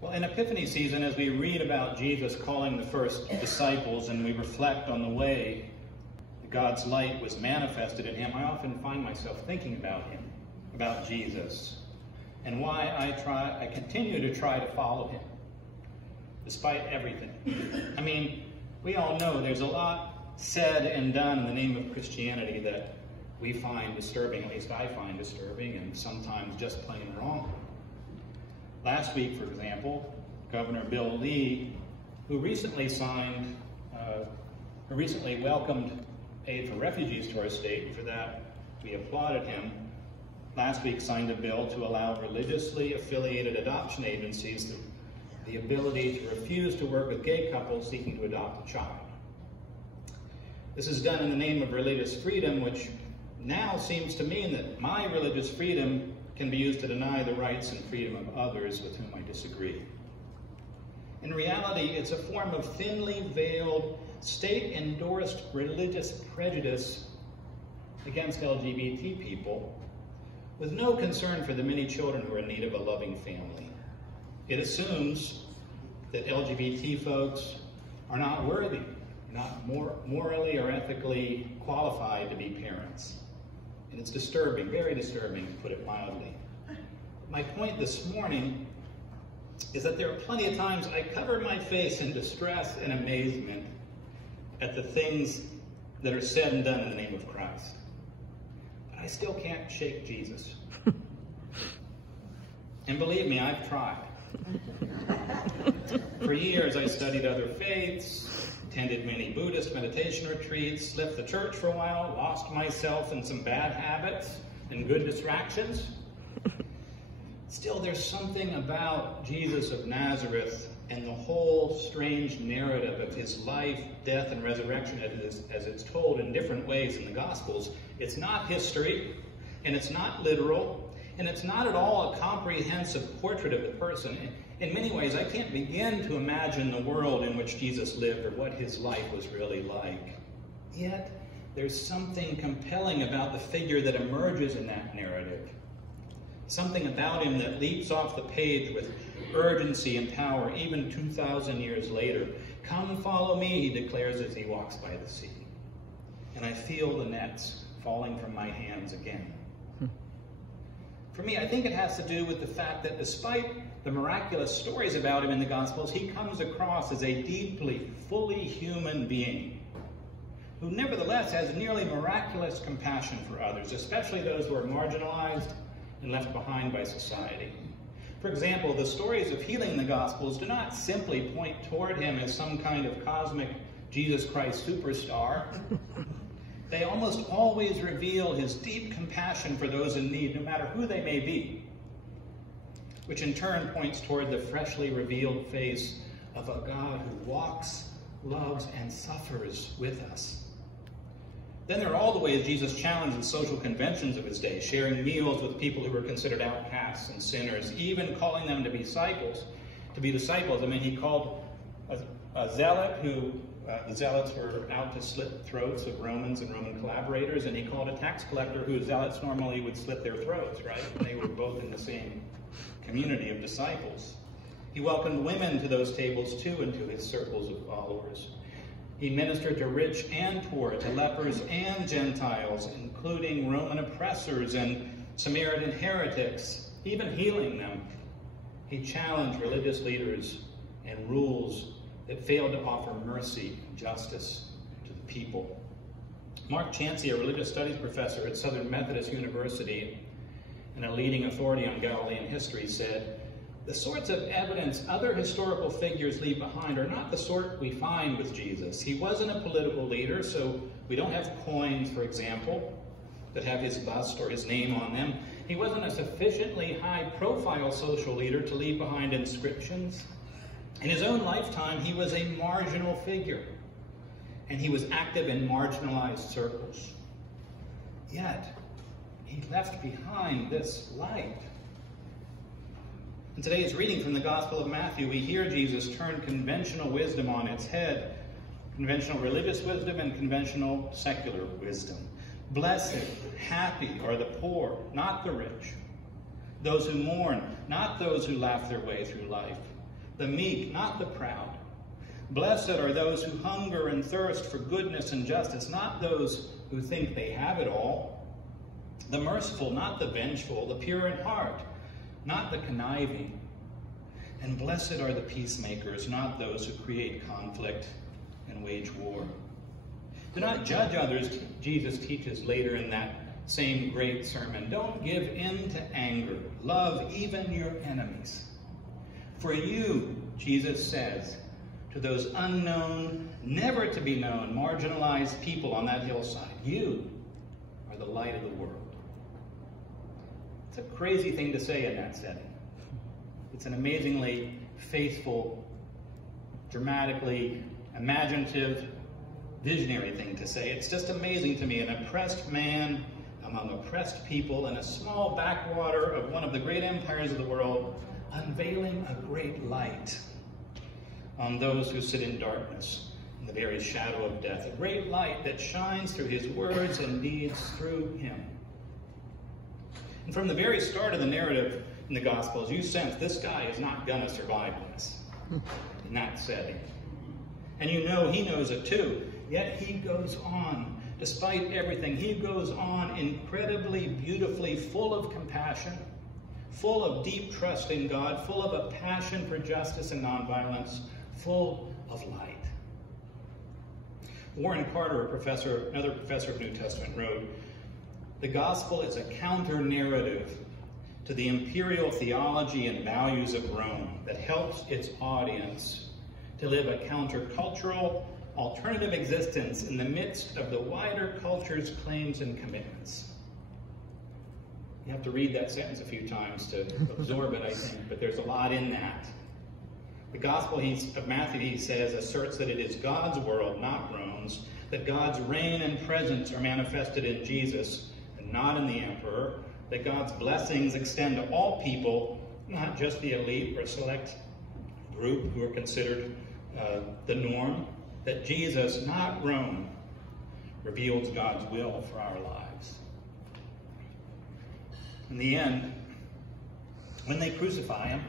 Well, in Epiphany season, as we read about Jesus calling the first disciples and we reflect on the way God's light was manifested in him, I often find myself thinking about him, about Jesus, and why I continue to try to follow him, despite everything. I mean, we all know there's a lot said and done in the name of Christianity that we find disturbing, at least I find disturbing, and sometimes just plain wrong. Last week, for example, Governor Bill Lee, who recently welcomed aid for refugees to our state, and for that we applauded him, last week signed a bill to allow religiously affiliated adoption agencies the ability to refuse to work with gay couples seeking to adopt a child. This is done in the name of religious freedom, which now seems to mean that my religious freedom can be used to deny the rights and freedom of others with whom I disagree. In reality, it's a form of thinly veiled, state-endorsed religious prejudice against LGBT people, with no concern for the many children who are in need of a loving family. It assumes that LGBT folks are not worthy, not morally or ethically qualified to be parents. And it's disturbing, very disturbing, to put it mildly. My point this morning is that there are plenty of times I cover my face in distress and amazement at the things that are said and done in the name of Christ. But I still can't shake Jesus. And believe me, I've tried. For years, I studied other faiths, attended many Buddhist meditation retreats, left the church for a while, lost myself in some bad habits and good distractions. Still, there's something about Jesus of Nazareth and the whole strange narrative of his life, death, and resurrection as it's told in different ways in the Gospels. It's not history, and it's not literal, and it's not at all a comprehensive portrait of the person. In many ways, I can't begin to imagine the world in which Jesus lived or what his life was really like. Yet, there's something compelling about the figure that emerges in that narrative. Something about him that leaps off the page with urgency and power, even 2,000 years later. Come follow me, he declares as he walks by the sea. And I feel the nets falling from my hands again. For me, I think it has to do with the fact that despite the miraculous stories about him in the Gospels, he comes across as a deeply, fully human being who nevertheless has nearly miraculous compassion for others, especially those who are marginalized and left behind by society. For example, the stories of healing in the Gospels do not simply point toward him as some kind of cosmic Jesus Christ superstar. They almost always reveal his deep compassion for those in need, no matter who they may be, which in turn points toward the freshly revealed face of a God who walks, loves, and suffers with us. Then there are all the ways Jesus challenged the social conventions of his day, sharing meals with people who were considered outcasts and sinners, even calling them to be disciples. I mean, he called a zealot who, the zealots were out to slit throats of Romans and Roman collaborators, and he called a tax collector who zealots normally would slit their throats, right? They were both in the same community of disciples. He welcomed women to those tables too, into his circles of followers. He ministered to rich and poor, to lepers and Gentiles, including Roman oppressors and Samaritan heretics, even healing them. He challenged religious leaders and rules that failed to offer mercy and justice to the people. Mark Chancey, a religious studies professor at Southern Methodist University and a leading authority on Galilean history, said, "The sorts of evidence other historical figures leave behind are not the sort we find with Jesus. He wasn't a political leader, so we don't have coins, for example, that have his bust or his name on them. He wasn't a sufficiently high-profile social leader to leave behind inscriptions. In his own lifetime, he was a marginal figure, and he was active in marginalized circles. Yet, he left behind this light." In today's reading from the Gospel of Matthew, we hear Jesus turn conventional wisdom on its head, conventional religious wisdom and conventional secular wisdom. Blessed, happy are the poor, not the rich. Those who mourn, not those who laugh their way through life. the meek, not the proud. Blessed are those who hunger and thirst for goodness and justice, not those who think they have it all. The merciful, not the vengeful, the pure in heart, not the conniving. And blessed are the peacemakers, not those who create conflict and wage war. Do not judge others, Jesus teaches later in that same great sermon. Don't give in to anger. Love even your enemies. For you, Jesus says, to those unknown, never to be known, marginalized people on that hillside, you are the light of the world. It's a crazy thing to say in that setting. It's an amazingly faithful, dramatically imaginative, visionary thing to say. It's just amazing to me, an oppressed man among oppressed people in a small backwater of one of the great empires of the world, unveiling a great light on those who sit in darkness, in the very shadow of death. A great light that shines through his words and deeds through him. And from the very start of the narrative in the Gospels, you sense this guy is not going to survive this, in that setting. And you know he knows it too. Yet he goes on, despite everything, he goes on incredibly, beautifully, full of compassion, full of deep trust in God, full of a passion for justice and nonviolence, full of light. Warren Carter, another professor of New Testament, wrote, "The gospel is a counter-narrative to the imperial theology and values of Rome that helps its audience to live a countercultural, alternative existence in the midst of the wider culture's claims and commitments." You have to read that sentence a few times to absorb it, I think, but there's a lot in that. The Gospel of Matthew, he says, asserts that it is God's world, not Rome's, that God's reign and presence are manifested in Jesus and not in the emperor, that God's blessings extend to all people, not just the elite or select group who are considered the norm, that Jesus, not Rome, reveals God's will for our lives. In the end, when they crucify him,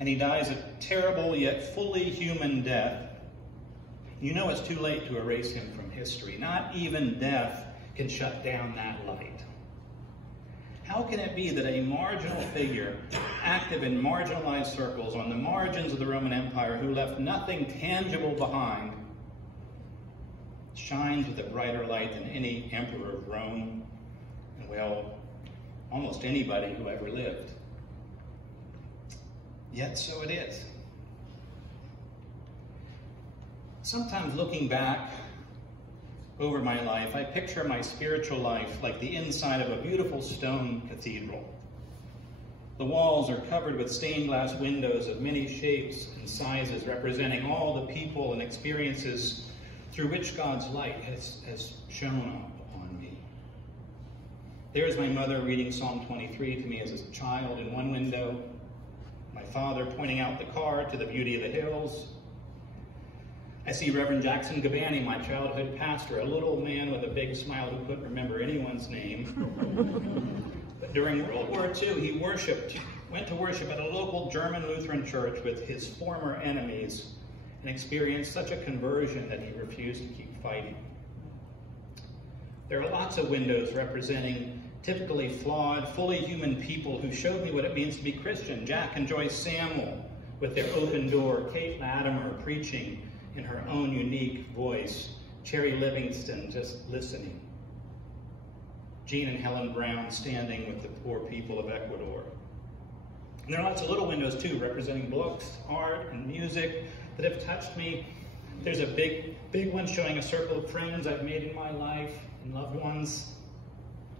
and he dies a terrible yet fully human death, you know it's too late to erase him from history. Not even death can shut down that light. How can it be that a marginal figure, active in marginalized circles on the margins of the Roman Empire, who left nothing tangible behind, shines with a brighter light than any emperor of Rome, and well, almost anybody who ever lived? Yet so it is. Sometimes looking back over my life, I picture my spiritual life like the inside of a beautiful stone cathedral. The walls are covered with stained glass windows of many shapes and sizes, representing all the people and experiences through which God's light has shone upon me. There's my mother reading Psalm 23 to me as a child in one window, my father pointing out the car to the beauty of the hills. I see Reverend Jackson Gabani, my childhood pastor, a little man with a big smile who couldn't remember anyone's name. But during World War II, he went to worship at a local German Lutheran church with his former enemies and experienced such a conversion that he refused to keep fighting. There are lots of windows representing typically flawed, fully human people who showed me what it means to be Christian. Jack and Joyce Samuel with their open door, Kate Latimer preaching in her own unique voice, Cherry Livingston just listening, Jean and Helen Brown standing with the poor people of Ecuador. And there are lots of little windows too, representing books, art, and music that have touched me. There's a big one showing a circle of friends I've made in my life and loved ones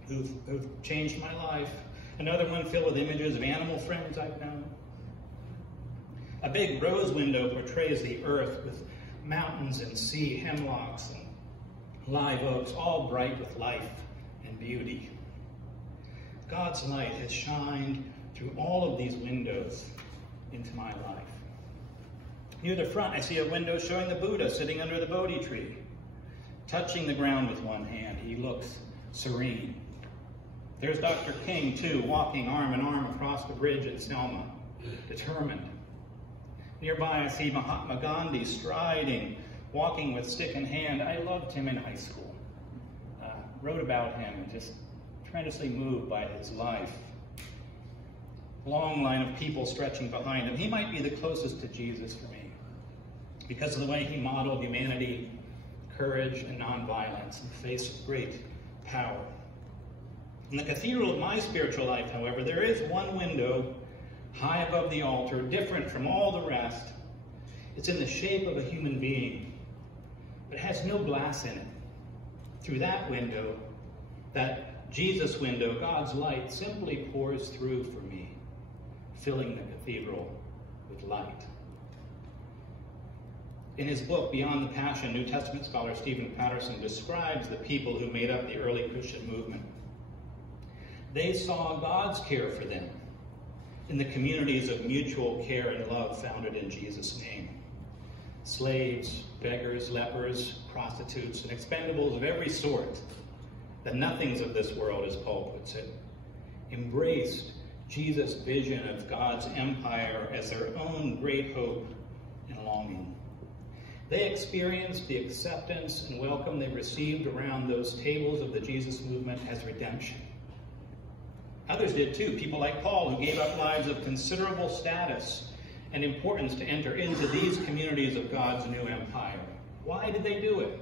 who've changed my life. Another one filled with images of animal friends I've known. A big rose window portrays the earth with mountains and sea, hemlocks and live oaks, all bright with life and beauty. God's light has shined through all of these windows into my life. Near the front, I see a window showing the Buddha sitting under the Bodhi tree, touching the ground with one hand. He looks serene. There's Dr. King, too, walking arm in arm across the bridge at Selma, determined. Nearby, I see Mahatma Gandhi striding, walking with stick in hand. I loved him in high school. Wrote about him and just tremendously moved by his life. Long line of people stretching behind him. He might be the closest to Jesus for me because of the way he modeled humanity, courage, and nonviolence in the face of great power. In the cathedral of my spiritual life, however, there is one window high above the altar, different from all the rest. It's in the shape of a human being, but it has no glass in it. Through that window, that Jesus window, God's light simply pours through for me, filling the cathedral with light. In his book, Beyond the Passion, New Testament scholar Stephen Patterson describes the people who made up the early Christian movement. They saw God's care for them in the communities of mutual care and love founded in Jesus' name. Slaves, beggars, lepers, prostitutes, and expendables of every sort, the nothings of this world, as Paul puts it, embraced Jesus' vision of God's empire as their own great hope and longing. They experienced the acceptance and welcome they received around those tables of the Jesus movement as redemption. Others did too, people like Paul, who gave up lives of considerable status and importance to enter into these communities of God's new empire. Why did they do it?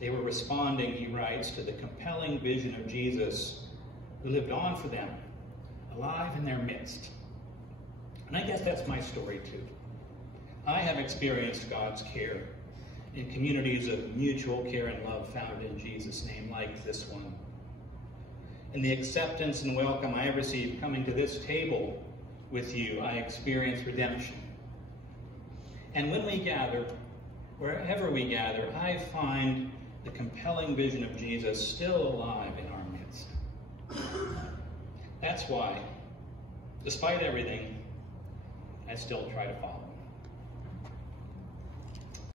They were responding, he writes, to the compelling vision of Jesus who lived on for them, alive in their midst. And I guess that's my story too. I have experienced God's care in communities of mutual care and love founded in Jesus' name, like this one. In the acceptance and welcome I have received coming to this table with you, I experience redemption. And when we gather, wherever we gather, I find the compelling vision of Jesus still alive in our midst. That's why, despite everything, I still try to follow him.